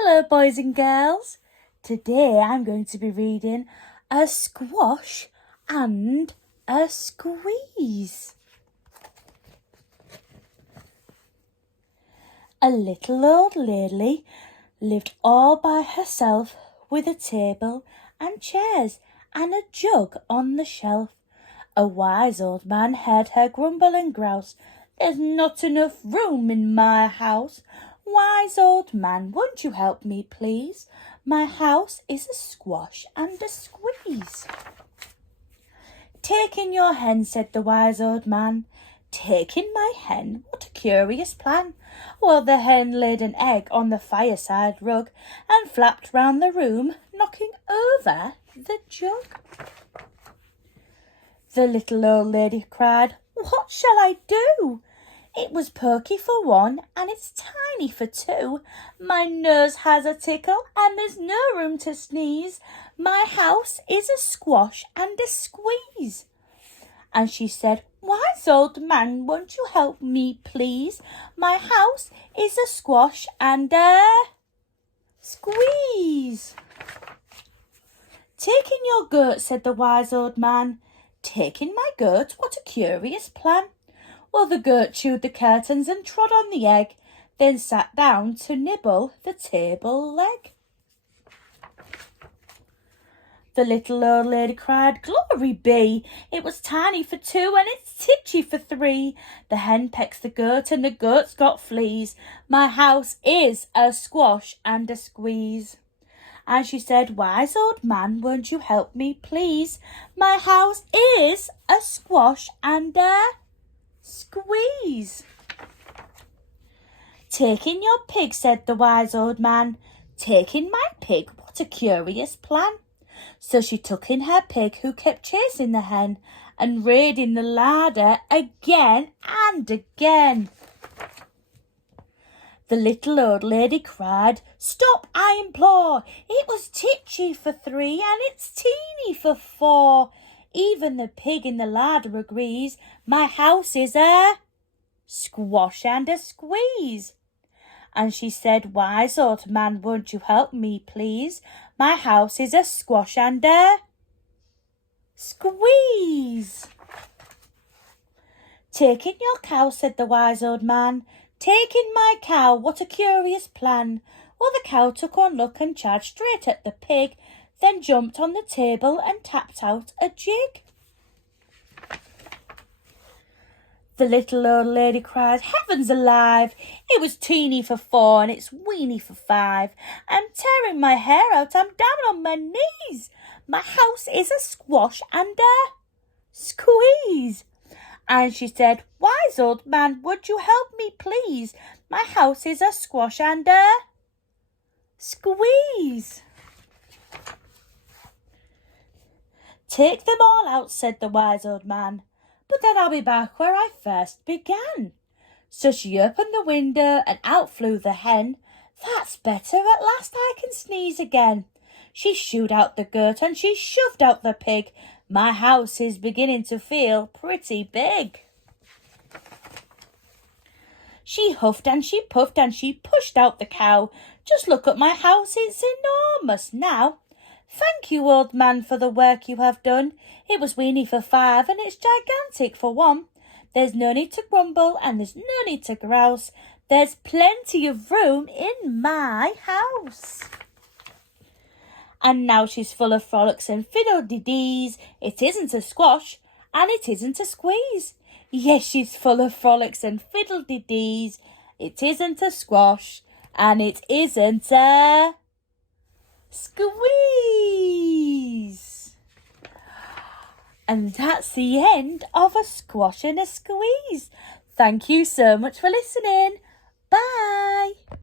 Hello, boys and girls. Today I'm going to be reading A Squash and a Squeeze. A little old lady lived all by herself with a table and chairs and a jug on the shelf. A wise old man heard her grumble and grouse. "There's not enough room in my house. Wise old man, won't you help me, please? My house is a squash and a squeeze." "Take in your hen," said the wise old man. "Take in my hen? What a curious plan." Well, the hen laid an egg on the fireside rug and flapped round the room, knocking over the jug. The little old lady cried, "What shall I do? It was perky for one and it's tiny for two. My nose has a tickle and there's no room to sneeze. My house is a squash and a squeeze." And she said, "Wise old man, won't you help me, please? My house is a squash and a squeeze." "Take in your goat," said the wise old man. "Take in my goat? What a curious plan." Well, the goat chewed the curtains and trod on the egg, then sat down to nibble the table leg. The little old lady cried, "Glory be! It was tiny for two and it's titchy for three. The hen pecks the goat and the goat's got fleas. My house is a squash and a squeeze." And she said, "Wise old man, won't you help me, please? My house is a squash and a squeeze." "Take in your pig," said the wise old man. "Take in my pig? What a curious plan." So she took in her pig, who kept chasing the hen and raiding the larder again and again. The little old lady cried, "Stop, I implore! It was titchy for three and it's teeny for four. Even the pig in the larder agrees. My house is a squash and a squeeze." And she said, "Wise old man, won't you help me, please? My house is a squash and a squeeze." "Take in your cow," said the wise old man. "Take in my cow, what a curious plan." Well, the cow took one look and charged straight at the pig, then jumped on the table and tapped out a jig. The little old lady cried, "Heavens alive! It was teeny for four and it's weeny for five. I'm tearing my hair out, I'm down on my knees. My house is a squash and a squeeze." And she said, "Wise old man, would you help me, please? My house is a squash and a squeeze." "Take them all out," said the wise old man. "But then I'll be back where I first began." So she opened the window and out flew the hen. "That's better, at last I can sneeze again." She shooed out the goat and she shoved out the pig. My house is beginning to feel pretty big. She huffed and she puffed and she pushed out the cow. "Just look at my house, it's enormous now." "Thank you, old man, for the work you have done. It was weeny for five and it's gigantic for one. There's no need to grumble and there's no need to grouse. There's plenty of room in my house." And now she's full of frolics and fiddle-de-dees. It isn't a squash and it isn't a squeeze. Yes, she's full of frolics and fiddle-de-dees. It isn't a squash and it isn't a squeeze. And that's the end of A Squash and a Squeeze. Thank you so much for listening.